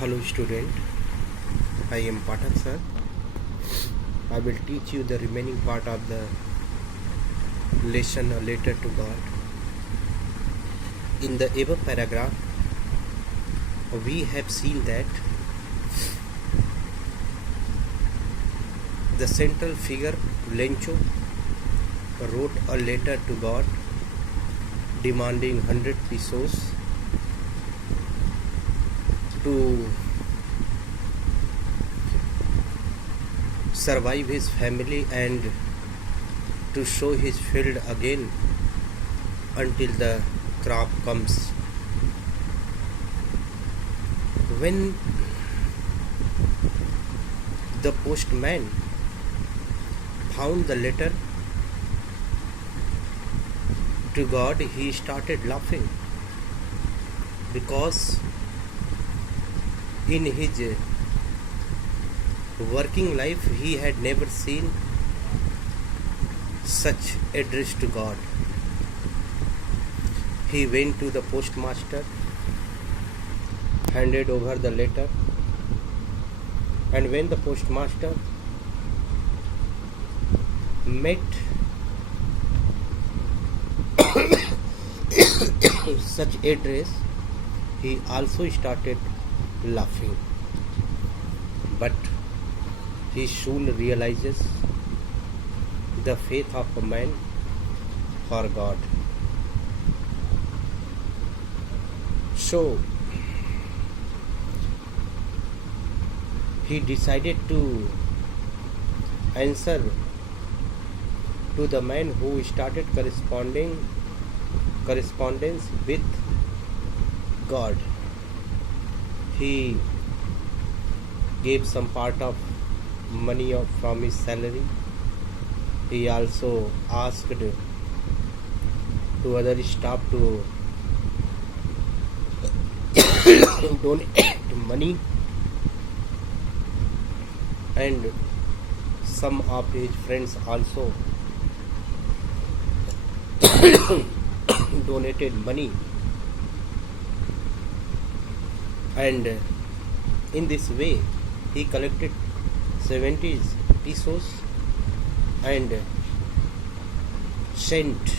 Hello student, I am Pathak sir. I will teach you the remaining part of the lesson A Letter to God. In the above paragraph, we have seen that the central figure Lencho wrote a letter to God demanding 100 pesos to survive his family and to sow his field again until the crop comes. When the postman found the letter to God, he started laughing because in his working life he had never seen such address to God. He went to the postmaster, handed over the letter, and when the postmaster met such address, he also started laughing. But he soon realizes the faith of a man for God. So he decided to answer to the man who started correspondence with God. He gave some part of money from his salary. He also asked to other staff to donate money, and some of his friends also donated money, and in this way he collected 70 pesos and sent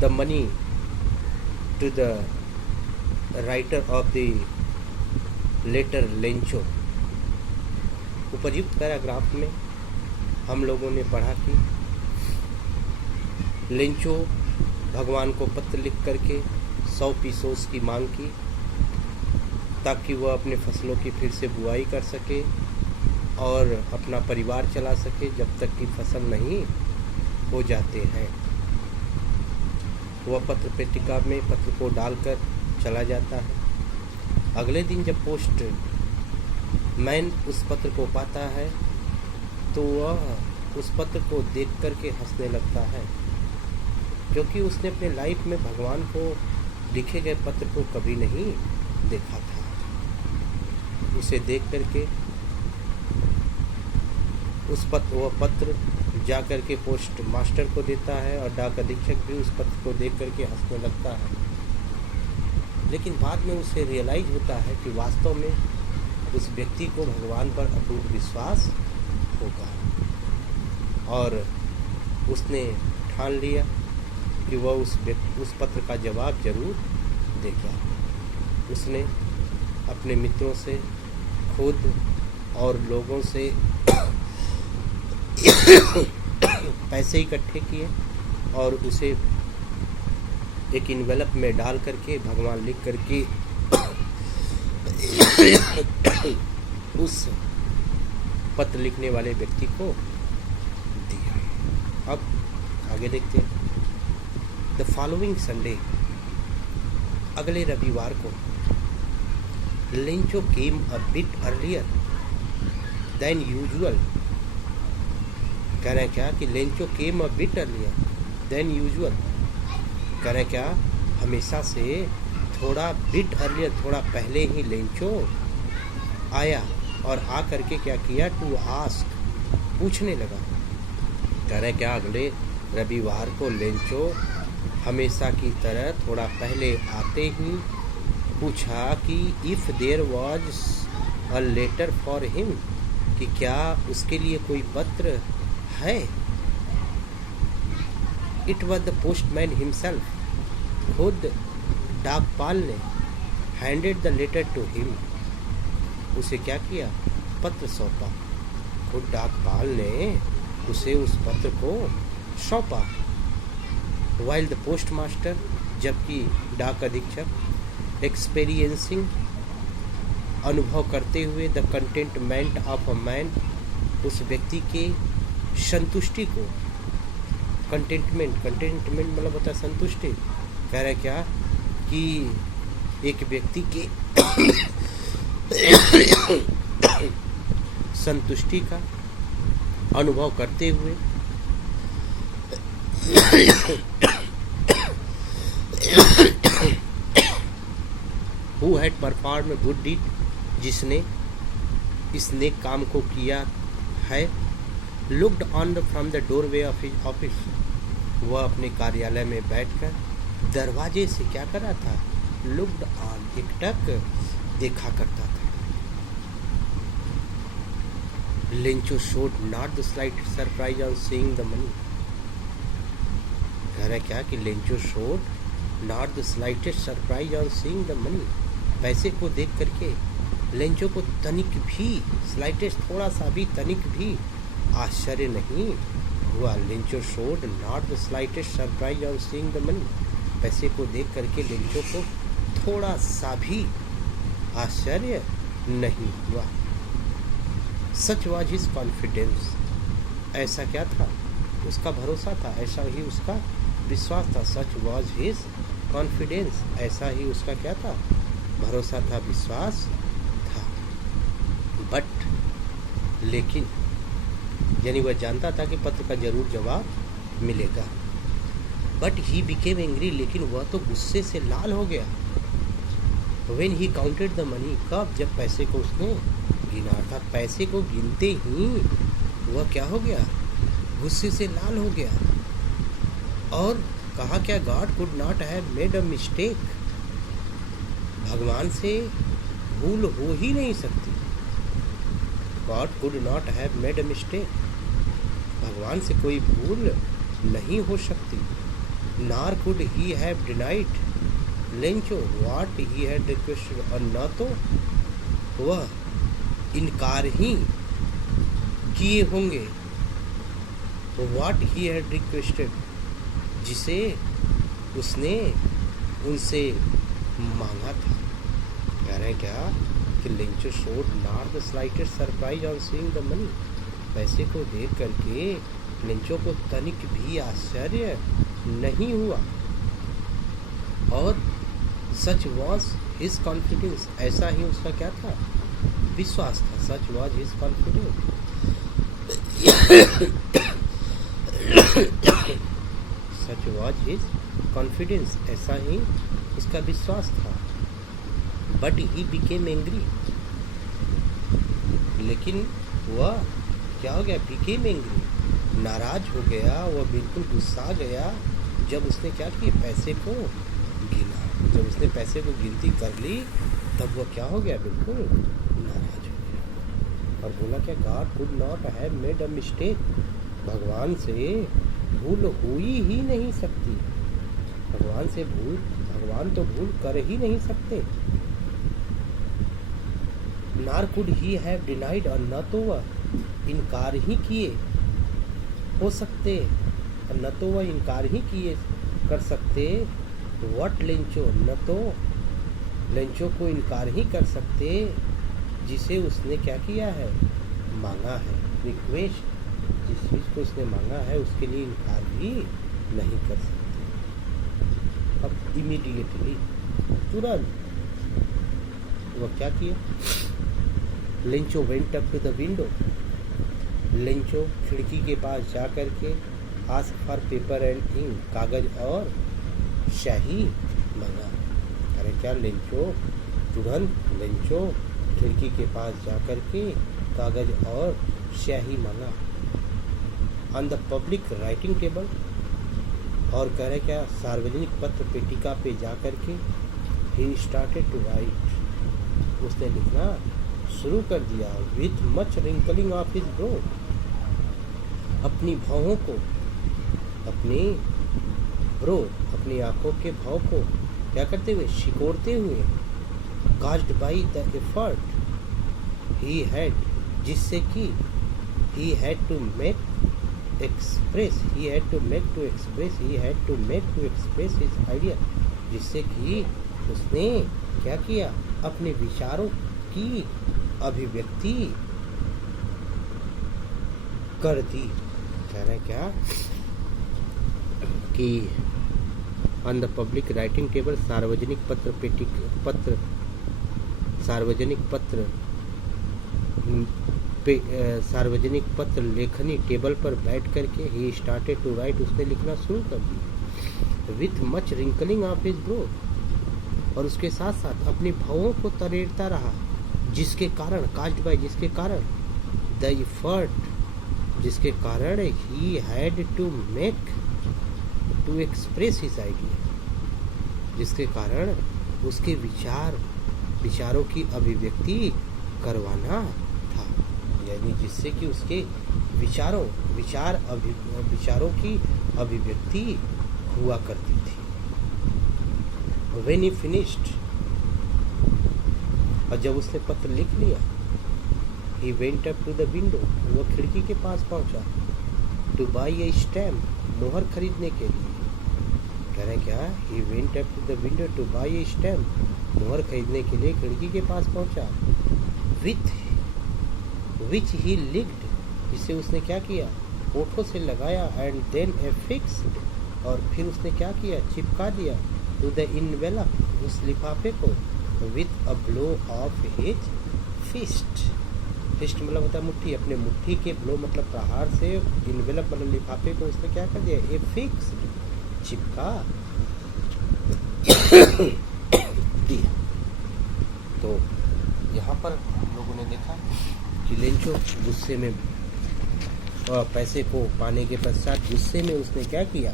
the money to the writer of the letter Lencho. उपर्युक्त paragraph में हम लोगों ने पढ़ा कि Lencho भगवान को पत्र लिख करके 100 पीसोस की मांग की ताकि वह अपने फसलों की फिर से बुआई कर सके और अपना परिवार चला सके जब तक कि फसल नहीं हो जाते हैं. वह पत्र पेटिका में पत्र को डालकर चला जाता है. अगले दिन जब पोस्ट मैन उस पत्र को पाता है तो वह उस पत्र को देख करके हंसने लगता है, क्योंकि उसने अपने लाइफ में भगवान को लिखे गए पत्र को कभी नहीं देखा था. उसे देख करके वह पत्र जा करके पोस्ट मास्टर को देता है और डाक अधीक्षक भी उस पत्र को देख करके हंसने लगता है. लेकिन बाद में उसे रियलाइज होता है कि वास्तव में उस व्यक्ति को भगवान पर अटूट विश्वास होगा और उसने ठान लिया कि वह उस पत्र का जवाब जरूर देगा. उसने अपने मित्रों से, खुद और लोगों से पैसे इकट्ठे किए और उसे एक इन्वेलप में डाल करके भगवान लिख करके उस पत्र लिखने वाले व्यक्ति को दिया. अब आगे देखते हैं. द फॉलोइंग संडे, अगले रविवार को, Lencho came a bit earlier than usual. कह रहे हैं क्या कि Lencho came a bit earlier than usual. कह रहे हैं क्या हमेशा से थोड़ा बिट अर्लियर, थोड़ा पहले ही लेंचो आया और आ करके क्या किया, टू आस्क, पूछने लगा. कह रहे हैं क्या अगले रविवार को लेंचो हमेशा की तरह थोड़ा पहले आते ही पूछा कि if there was a letter for him, कि क्या उसके लिए कोई पत्र है। It was the postman himself, खुद डाकपाल ने handed the letter to him, उसे क्या किया, पत्र सौंपा। खुद डाकपाल ने उसे उस पत्र को सौंपा। वाइल द पोस्ट मास्टर, जबकि डाक अधीक्षक एक्सपीरियंसिंग, अनुभव करते हुए the containment of a man, उस व्यक्ति के संतुष्टि को, कंटेंटमेंट मतलब होता है संतुष्टि। कह रहा है क्या कि एक व्यक्ति के संतुष्टि का अनुभव करते हुए who had perform a good deed, जिसने इस नेक काम को किया है। Looked on from the doorway of his office, वह अपने कार्यालय में बैठकर दरवाजे से क्या कर रहा था, लुक्ड ऑन, एकटक देखा करता था। Lencho showed not the slightest surprise on seeing the money, कह रहा है क्या कि Lencho showed not the slightest surprise on seeing the money, पैसे को देख करके लेंचो को तनिक भी, स्लाइटेस्ट थोड़ा सा भी, तनिक भी आश्चर्य नहीं हुआ। Lencho showed not the slightest surprise on seeing the money, पैसे को देख करके लेंचो को थोड़ा सा भी आश्चर्य नहीं हुआ। सच वाज हिज कॉन्फिडेंस, ऐसा क्या था, उसका भरोसा था, ऐसा ही उसका विश्वास था। सच वाज हिज कॉन्फिडेंस, ऐसा ही उसका क्या था, भरोसा था, विश्वास था। बट लेकिन, यानी वह जानता था कि पत्र का जरूर जवाब मिलेगा। बट ही बिकेम एंग्री, लेकिन वह तो गुस्से से लाल हो गया। When he counted the money, कब, जब पैसे को उसने गिना, अर्थात पैसे को गिनते ही वह क्या हो गया, गुस्से से लाल हो गया। और कहा क्या, God could not have made a mistake, भगवान से भूल हो ही नहीं सकती। God could not have made a mistake, भगवान से कोई भूल नहीं हो सकती। Nor could he have denied Lencho what he had requested, और न तो वह इनकार ही किए होंगे व्हाट ही हैड रिक्वेस्टेड, जिसे उसने उनसे मांगा था। कह रहे हैं क्या कि Lencho showed not the slightest surprise on seeing the money, पैसे को देख करके लेंचो को तनिक भी आश्चर्य नहीं हुआ। और सच वॉज हिज कॉन्फिडेंस, ऐसा ही उसका क्या था, विश्वास था। सच was his confidence, such was his confidence, ऐसा ही उसका विश्वास था। बट ही बिकेम एंग्री, लेकिन वह क्या हो गया, बिकेम एंग्री, नाराज हो गया, वह बिल्कुल गुस्सा गया जब उसने क्या किया, पैसे को गिना। जब उसने पैसे को गिनती कर ली तब वह क्या हो गया, बिल्कुल नाराज हो गया और बोला क्या, God could not have made a mistake, भगवान से भूल हुई ही नहीं सकती, भगवान से भूल, भगवान तो भूल कर ही नहीं सकते। नार कुड ही हैव डिनाइड, और न तो वह इनकार ही किए हो सकते, और न तो वह इनकार ही किए कर सकते। व्हाट लेंचो, न तो लेंचो को इनकार ही कर सकते जिसे उसने क्या किया है, मांगा है। रिक्वेस्ट, जिस चीज़ को उसने मांगा है उसके लिए इनकार भी नहीं कर सकते। अब इमीडिएटली, तुरंत वह क्या किया, Lencho went up to the window, Lencho खिड़की के पास जा कर के ask for paper and ink, कागज और स्याही मांगा। अरे क्या, लेंचो तुरंत लेंचो खिड़की के पास जा कर के कागज और स्याही मांगा। On the public writing table, और कह रहे क्या, सार्वजनिक पत्र पेटिका पे जा कर के ही स्टार्टेड टू राइट, उसने लिखना शुरू कर दिया। With much wrinkling of his bro, अपनी भावों को, अपनी ब्रो, अपनी आंखों के भाव को क्या करते हुए, सिकोड़ते हुए। Caused by the effort he had, जिससे कि he had to make express his idea, जिससे कि उसने क्या किया, अपने विचारों की अभिव्यक्ति कर दी। कह रहे क्या कि on the public writing table, सार्वजनिक पत्र लेखनी टेबल पर बैठ करके ही स्टार्टेड टू राइट, उसने लिखना शुरू कर दिया। With much wrinkling of his bro, और उसके साथ साथ अपनी भावों को तरेड़ता रहा, जिसके कारण, कास्ट बाय, जिसके कारण, द एफर्ट, जिसके कारण, he had to express his idea, जिसके कारण उसके विचारों की अभिव्यक्ति करवाना था, यानी जिससे कि उसके विचारों की अभिव्यक्ति हुआ करती थी। When he finished, और जब उसने पत्र लिख लिया, he went up to the window, वो खिड़की के पास पहुंचा, to buy a stamp, मोहर खरीदने के लिए। कह रहे क्या, he went up to the window to buy a stamp, मोहर खरीदने के लिए खिड़की के पास पहुंचा। with which he licked, जिसे उसने क्या किया, होठों से लगाया, and then affixed, और फिर उसने क्या किया, चिपका दिया, to the envelope, उस लिफाफे को, with a blow of his fist, fist मतलब होता है मुट्ठी, अपने मुट्ठी के ब्लो मतलब प्रहार से, इन्वेलप मतलब लिफाफे को उसने क्या कर दिया, ए फिक्स, चिपका दिया। तो यहाँ पर हम लोगों ने देखा कि लेंचो गुस्से में, पैसे को पाने के पश्चात गुस्से में उसने क्या किया,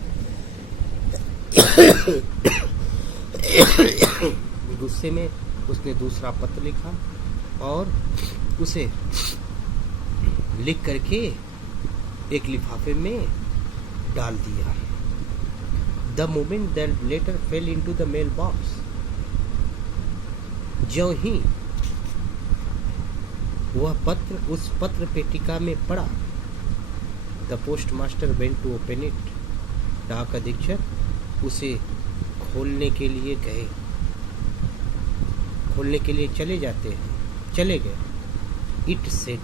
गुस्से में उसने दूसरा पत्र लिखा और उसे लिख करके एक लिफाफे में डाल दिया। The moment that letter fell into the mailbox, जो ही वह पत्र उस पत्र पेटिका में पड़ा, the postmaster went to open it, डाक अधीक्षक उसे खोलने के लिए गए, खोलने के लिए चले गए। इट सेड,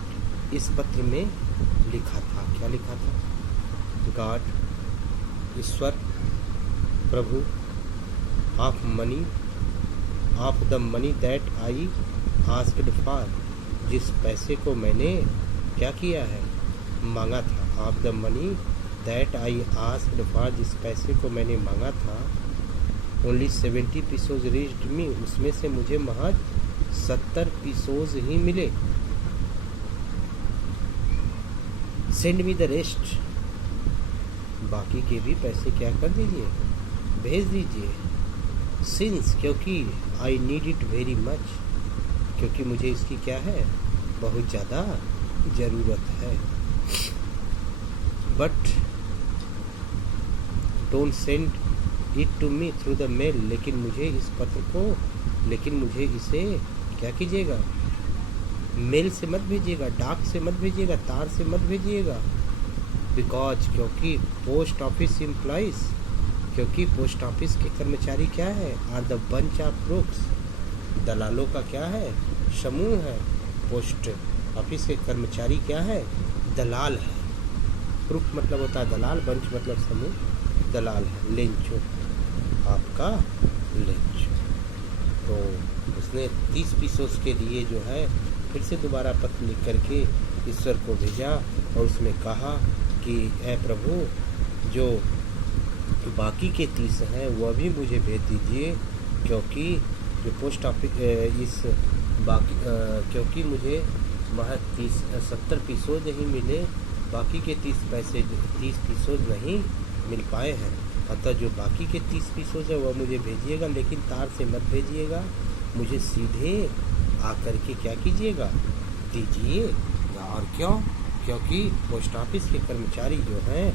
इस पत्र में लिखा था, क्या लिखा था, God, Ishwar, Prabhu, of the money that I asked for, जिस पैसे को मैंने क्या किया है, मांगा था। Of the money that I asked for, जिस पैसे को मैंने मांगा था। ओनली 70 पीसोज रीच्ड मी, उसमें से मुझे महज 70 पीसोज ही मिले। सेंड मी द रेस्ट, बाकी के भी पैसे क्या कर दीजिए, भेज दीजिए। सिंस, क्योंकि I need it very much, क्योंकि मुझे इसकी क्या है, बहुत ज़्यादा ज़रूरत है। But don't send it to me through the mail, लेकिन मुझे इसे क्या कीजिएगा, मेल से मत भेजिएगा, डाक से मत भेजिएगा, तार से मत भेजिएगा। बिकॉज, क्योंकि पोस्ट ऑफिस एम्प्लॉइज, क्योंकि पोस्ट ऑफिस के कर्मचारी क्या है, are the bunch of crooks, दलालों का क्या है, समूह है। पोस्ट ऑफिस के कर्मचारी क्या है, दलाल है। क्रूक मतलब होता है दलाल, बंच मतलब समूह, दलाल है। लेंचो, आपका लेंचो। तो उसने 30 पीसोस के लिए जो है फिर से दोबारा पत्र लिख करके ईश्वर को भेजा और उसमें कहा कि ऐ प्रभु, जो बाकी के 30 हैं वह भी मुझे भेज दीजिए, क्योंकि जो पोस्ट ऑफिस क्योंकि मुझे महज 70 पीसोज ही मिले, बाकी के 30 पीसोज नहीं मिल पाए हैं। अतः जो बाकी के 30 पीसों है वह मुझे भेजिएगा, लेकिन तार से मत भेजिएगा, मुझे सीधे आकर के क्या कीजिएगा, दीजिएगा। और क्यों? क्योंकि पोस्ट ऑफिस के कर्मचारी जो हैं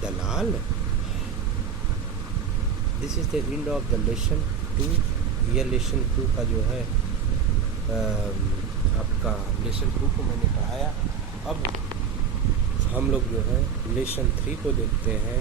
दलाल। This is the end of the lesson 2। यह लेसन 2 का जो है आपका लेसन 2 को मैंने पढ़ाया। अब हम लोग जो है लेसन 3 को देखते हैं।